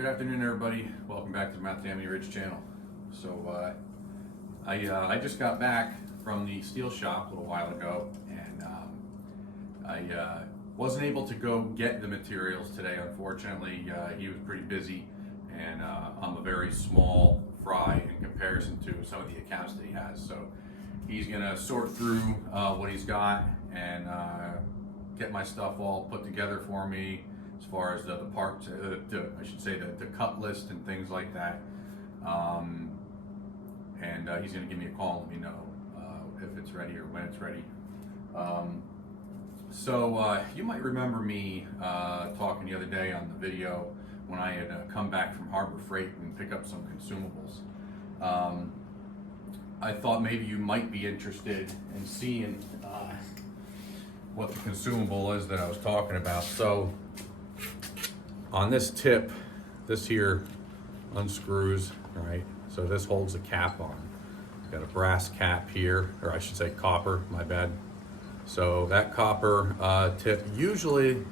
Good afternoon, everybody. Welcome back to the Mount Tammany Ridge channel. So I just got back from the steel shop a little while ago, and I wasn't able to go get the materials today. Unfortunately, he was pretty busy, and I'm a very small fry in comparison to some of the accounts that he has. So he's gonna sort through what he's got and get my stuff all put together for me, as far as the parts, I should say the cut list and things like that. And he's going to give me a call and let me know if it's ready or when it's ready. So you might remember me talking the other day on the video when I had come back from Harbor Freight and pick up some consumables. I thought maybe you might be interested in seeing what the consumable is that I was talking about. So on this tip, this here unscrews, right? So this holds the cap on. Got a brass cap here, or I should say copper, my bad. So that copper tip usually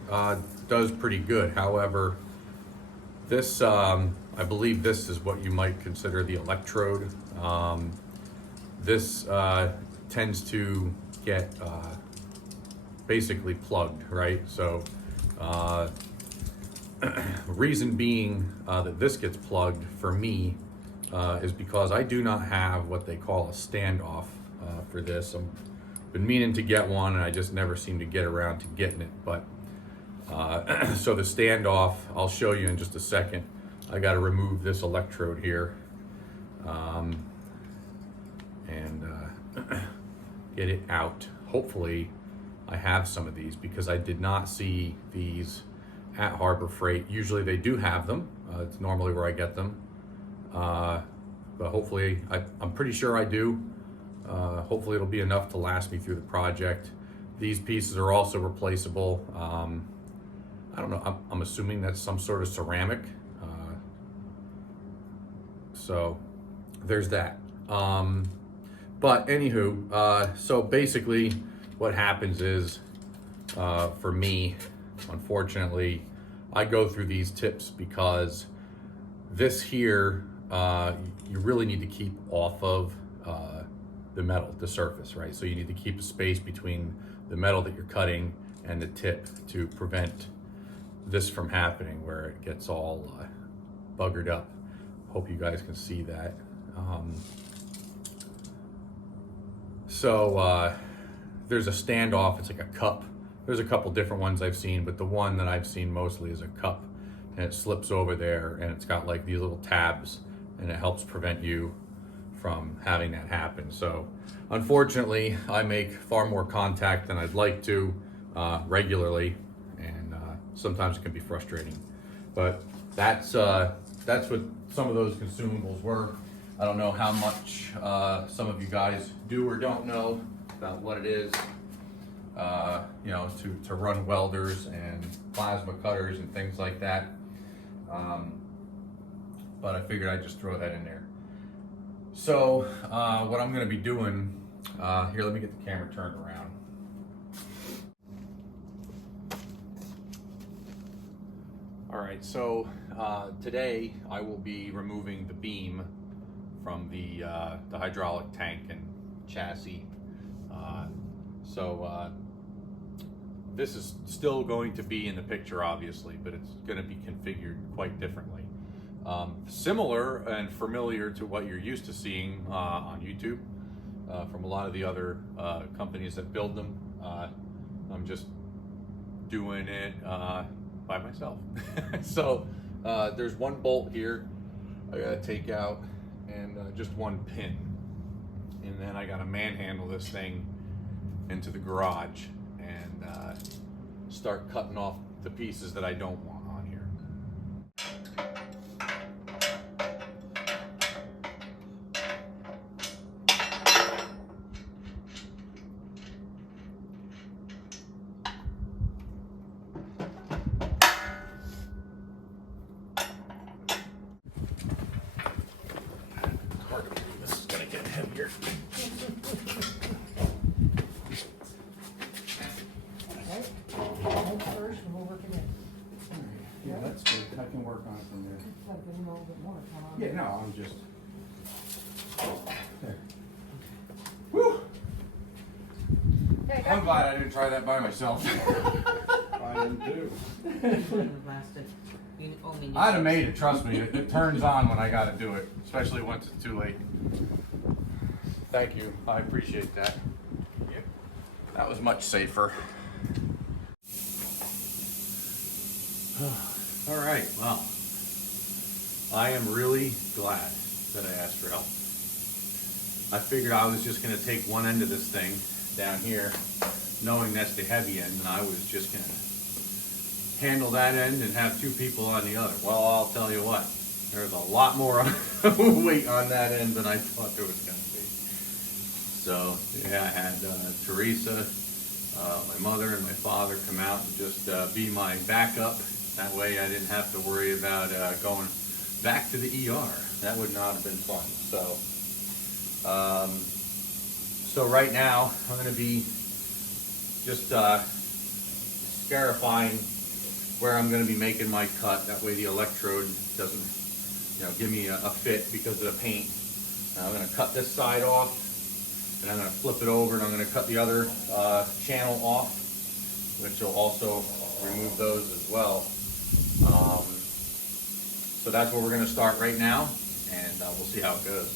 does pretty good. However, this, I believe this is what you might consider the electrode. This tends to get basically plugged, right? So reason being that this gets plugged for me is because I do not have what they call a standoff for this. I've been meaning to get one, and I just never seem to get around to getting it. But so the standoff, I'll show you in just a second. I got to remove this electrode here and get it out. Hopefully I have some of these, because I did not see these at Harbor Freight. Usually they do have them. It's normally where I get them. But hopefully, I'm pretty sure I do. Hopefully it'll be enough to last me through the project. These pieces are also replaceable. I don't know, I'm assuming that's some sort of ceramic. So there's that. But anywho, so basically what happens is, for me, unfortunately, I go through these tips because this here, you really need to keep off of the metal, the surface, right? So you need to keep a space between the metal that you're cutting and the tip to prevent this from happening where it gets all buggered up. Hope you guys can see that. So there's a standoff, it's like a cup. There's a couple different ones I've seen, but the one that I've seen mostly is a cup, and it slips over there, and it's got like these little tabs, and it helps prevent you from having that happen. So unfortunately, I make far more contact than I'd like to regularly, and sometimes it can be frustrating. But that's what some of those consumables were. I don't know how much some of you guys do or don't know about what it is. You know, to run welders and plasma cutters and things like that. But I figured I'd just throw that in there. So what I'm going to be doing, here, let me get the camera turned around. All right, so today I will be removing the beam from the hydraulic tank and chassis. This is still going to be in the picture, obviously, but it's going to be configured quite differently. Similar and familiar to what you're used to seeing on YouTube from a lot of the other companies that build them. I'm just doing it by myself. So there's one bolt here I gotta take out, and just one pin. And then I gotta manhandle this thing into the garage and start cutting off the pieces that I don't want on here. It's hard to believe this is gonna get heavier. First, and we'll work it in. know, I'm just... There. Woo! I'm glad I didn't try that by myself. I am too. I'd have made it, trust me. It turns on when I gotta do it, especially once it's too late. Thank you, I appreciate that. Yep. That was much safer. All right, well, I am really glad that I asked for help. I figured I was just gonna take one end of this thing down here, knowing that's the heavy end, and I was just gonna handle that end and have two people on the other. Well, I'll tell you what, there's a lot more weight on that end than I thought there was gonna be. So yeah, I had Teresa, my mother and my father come out and just be my backup. That way I didn't have to worry about going back to the ER. That would not have been fun. So right now I'm going to be just scarifying where I'm going to be making my cut. That way the electrode doesn't, give me a fit because of the paint. I'm going to cut this side off, and I'm going to flip it over, and I'm going to cut the other channel off, which will also remove those as well. So that's where we're going to start right now, and we'll see how it goes.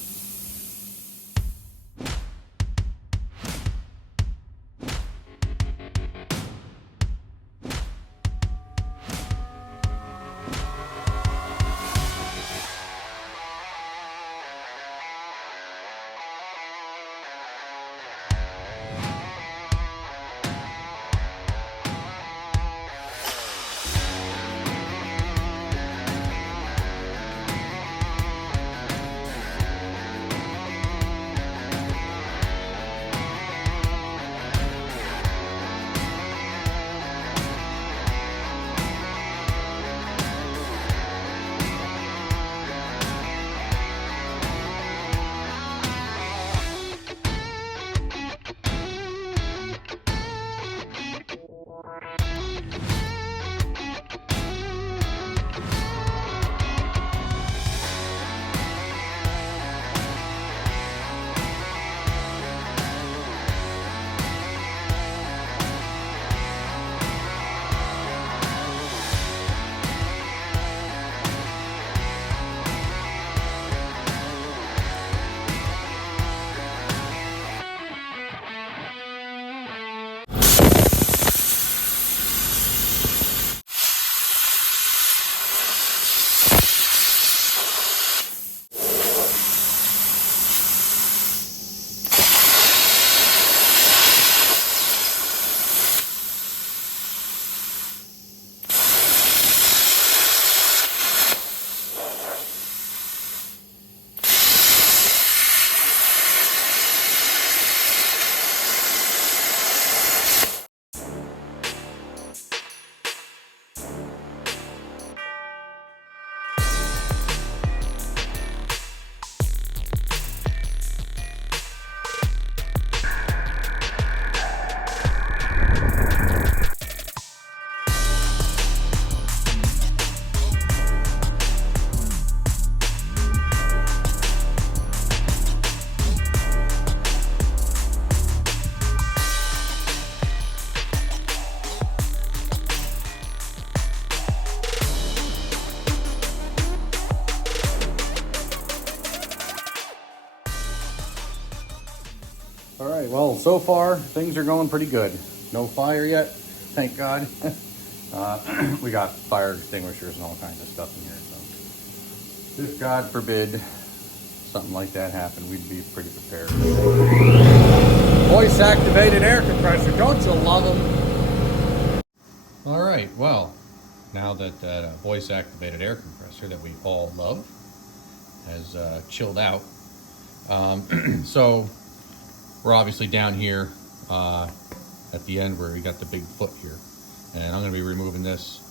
All right, well, so far things are going pretty good. No fire yet, thank God. We got fire extinguishers and all kinds of stuff in here, so if God forbid something like that happened, we'd be pretty prepared. Voice activated air compressor, don't you love them? All right, well, now that that voice activated air compressor that we all love has chilled out, so we're obviously down here at the end where we got the big foot here, and I'm going to be removing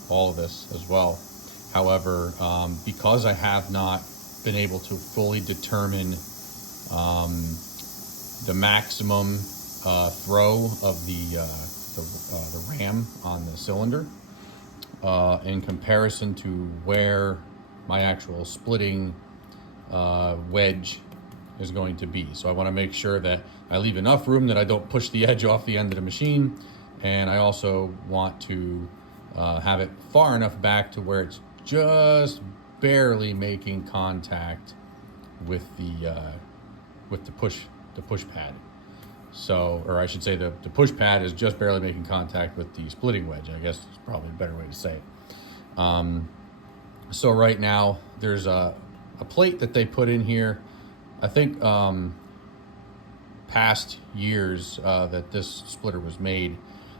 all of this as well. However, because I have not been able to fully determine the maximum throw of the ram on the cylinder in comparison to where my actual splitting wedge is going to be. So I want to make sure that I leave enough room that I don't push the edge off the end of the machine, and I also want to have it far enough back to where it's just barely making contact with the push pad. So, or I should say the push pad is just barely making contact with the splitting wedge, I guess is probably a better way to say it. So right now there's a plate that they put in here. I think past years that this splitter was made,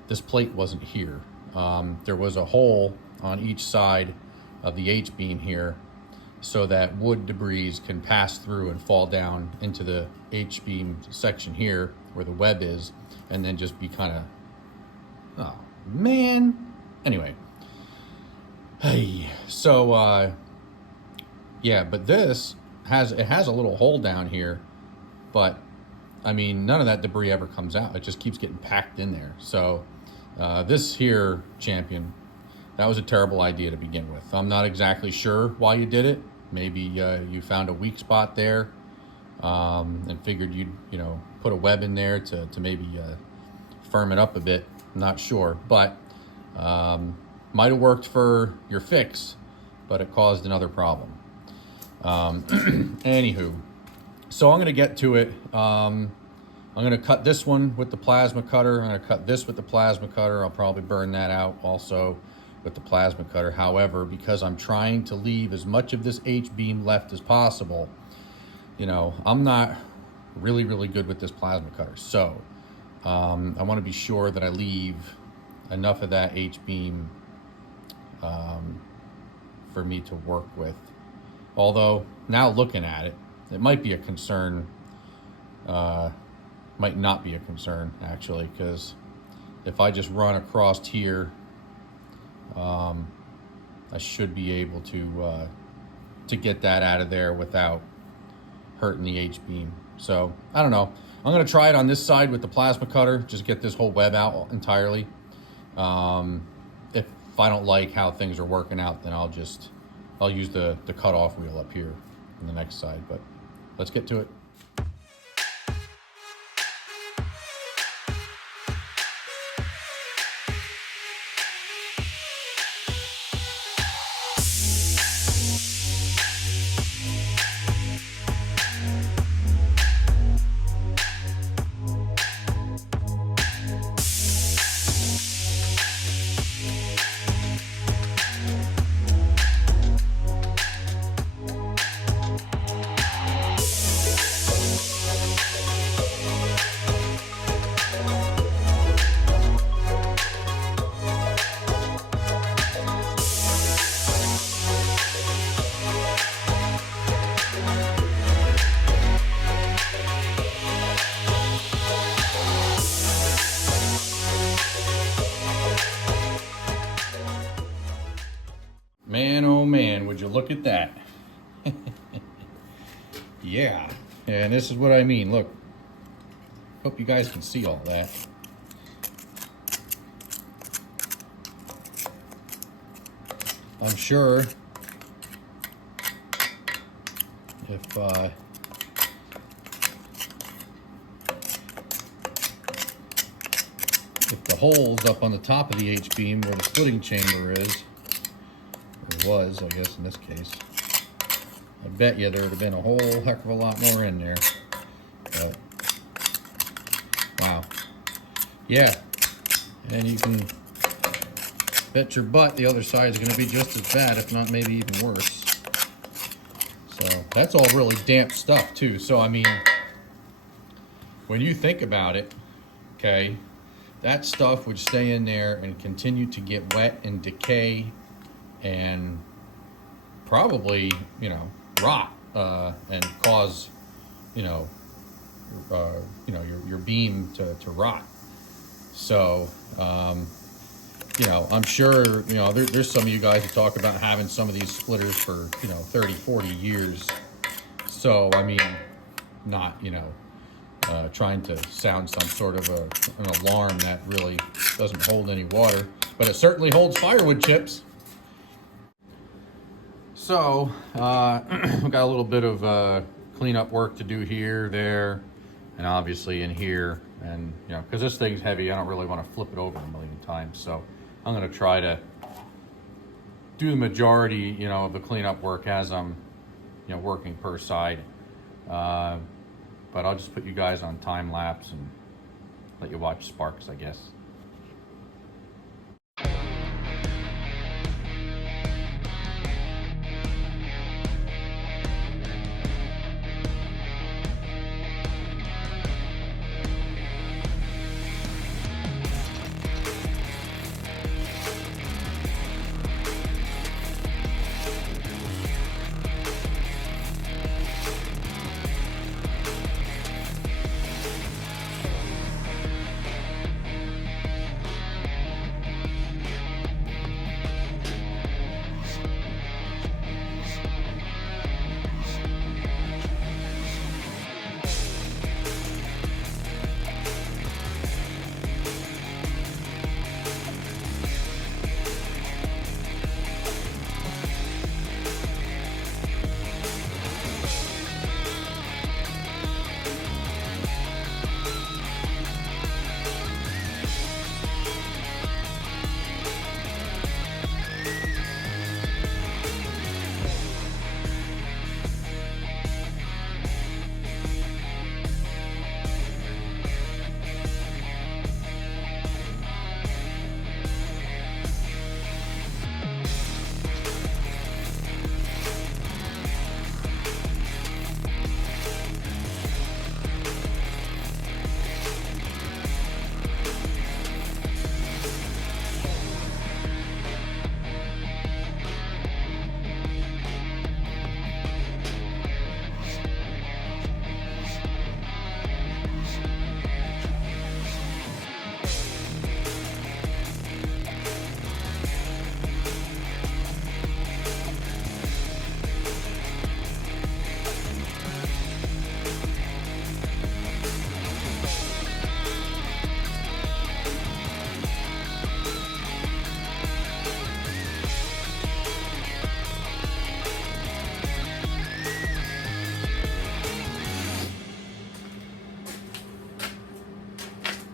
this plate wasn't here. There was a hole on each side of the H-beam here so that wood debris can pass through and fall down into the H-beam section here where the web is, and then just be kind of, oh man. Anyway, hey, so yeah, but this has a little hole down here, but I mean, none of that debris ever comes out. It just keeps getting packed in there. So this here, Champion, that was a terrible idea to begin with. I'm not exactly sure why you did it. Maybe you found a weak spot there and figured you'd put a web in there to maybe firm it up a bit. I'm not sure, but might have worked for your fix, but it caused another problem. Anywho, so I'm going to get to it. I'm going to cut this one with the plasma cutter. I'm going to cut this with the plasma cutter. I'll probably burn that out also with the plasma cutter. However, because I'm trying to leave as much of this H-beam left as possible, I'm not really good with this plasma cutter. So I want to be sure that I leave enough of that H-beam for me to work with. Although now looking at it, it might be a concern, might not be a concern actually, because if I just run across here, I should be able to get that out of there without hurting the H-beam. So I don't know. I'm going to try it on this side with the plasma cutter, just get this whole web out entirely. If I don't like how things are working out, then I'll use the cutoff wheel up here on the next side. But let's get to it. Man, oh man, would you look at that? Yeah, and this is what I mean. Look, hope you guys can see all that. I'm sure if the holes up on the top of the H-beam where the splitting chamber is, or was, I guess in this case, I bet you there would have been a whole heck of a lot more in there. But wow, yeah, and you can bet your butt the other side is going to be just as bad, if not maybe even worse. So that's all really damp stuff too. So I mean, when you think about it, okay, that stuff would stay in there and continue to get wet and decay and probably, rot and cause, your beam to rot. So, I'm sure, there's some of you guys who talk about having some of these splitters for, 30, 40 years. So, I mean, not, trying to sound some sort of an alarm that really doesn't hold any water, but it certainly holds firewood chips. So, we've got a little bit of cleanup work to do here, there, and obviously in here. And, you know, because this thing's heavy, I don't really want to flip it over a million times. So I'm going to try to do the majority, you know, of the cleanup work as I'm, you know, working per side. But I'll just put you guys on time lapse and let you watch sparks, I guess.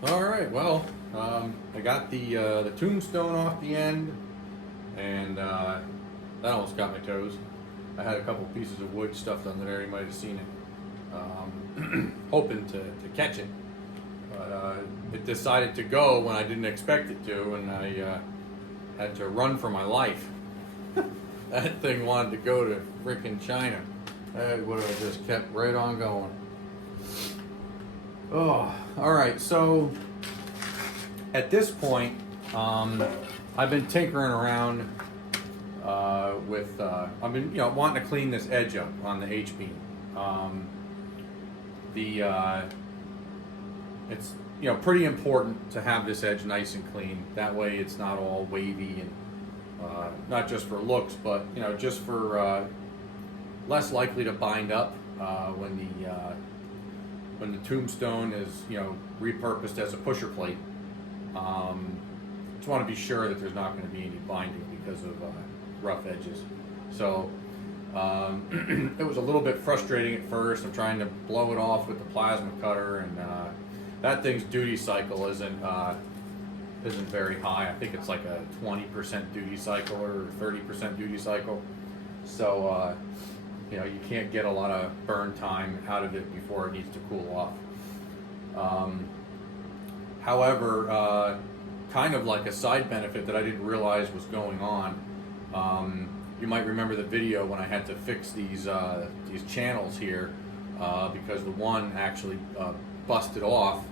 All right, well, I got the tombstone off the end, and that almost got my toes. I had a couple pieces of wood stuffed under there. You might have seen it, hoping to catch it, but it decided to go when I didn't expect it to, and I had to run for my life. That thing wanted to go to freaking China. I would have just kept right on going. Oh, all right. So at this point, I've been tinkering around with. I've been, you know, wanting to clean this edge up on the H-beam. It's, you know, pretty important to have this edge nice and clean. That way, it's not all wavy and not just for looks, but, you know, just for less likely to bind up when the tombstone is, you know, repurposed as a pusher plate. Just want to be sure that there's not going to be any binding because of rough edges. So it was a little bit frustrating at first. I'm trying to blow it off with the plasma cutter, and that thing's duty cycle isn't very high. I think it's like a 20% duty cycle or 30% duty cycle. So you know, you can't get a lot of burn time out of it before it needs to cool off. However, kind of like a side benefit that I didn't realize was going on, you might remember the video when I had to fix these channels here because the one actually busted off,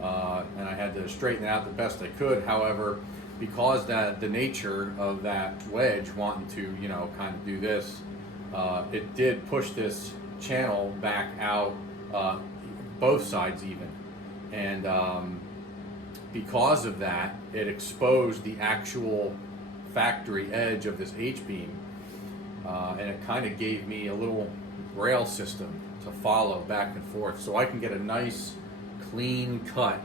and I had to straighten it out the best I could. However, because the nature of that wedge wanting to, you know, kind of do this, it did push this channel back out, both sides even, and because of that, it exposed the actual factory edge of this H-beam, and it kind of gave me a little rail system to follow back and forth, so I can get a nice clean cut.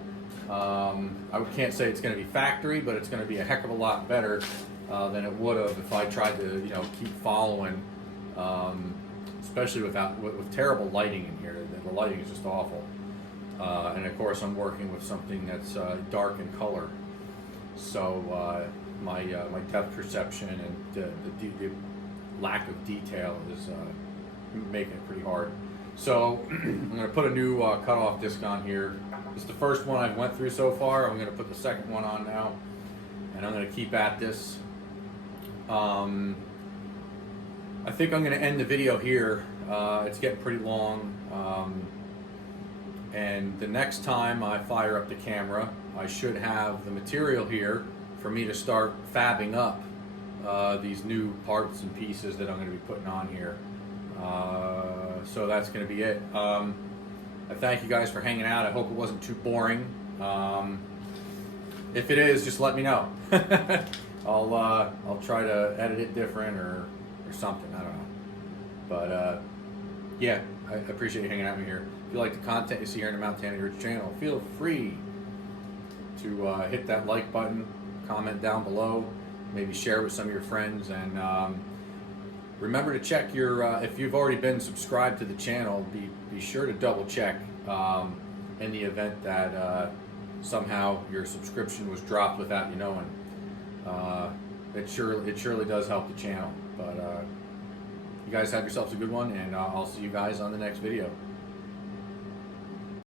I can't say it's going to be factory, but it's going to be a heck of a lot better than it would have if I tried to, you know, keep following, especially with terrible lighting in here. The lighting is just awful. And of course, I'm working with something that's dark in color, so my depth perception and the lack of detail is making it pretty hard. So I'm going to put a new cutoff disc on here. It's the first one I've went through so far. I'm going to put the second one on now, and I'm going to keep at this. I think I'm going to end the video here. It's getting pretty long. And the next time I fire up the camera, I should have the material here for me to start fabbing up these new parts and pieces that I'm going to be putting on here. So that's going to be it. I thank you guys for hanging out. I hope it wasn't too boring. If it is, just let me know. I'll try to edit it different or something. I don't know. But yeah, I appreciate you hanging out with me here. If you like the content you see here on the Mount Tanning channel, feel free to hit that like button, comment down below, maybe share with some of your friends, and remember to check your, if you've already been subscribed to the channel, be sure to double check in the event that somehow your subscription was dropped without you knowing. It surely does help the channel. But you guys have yourselves a good one, and I'll see you guys on the next video.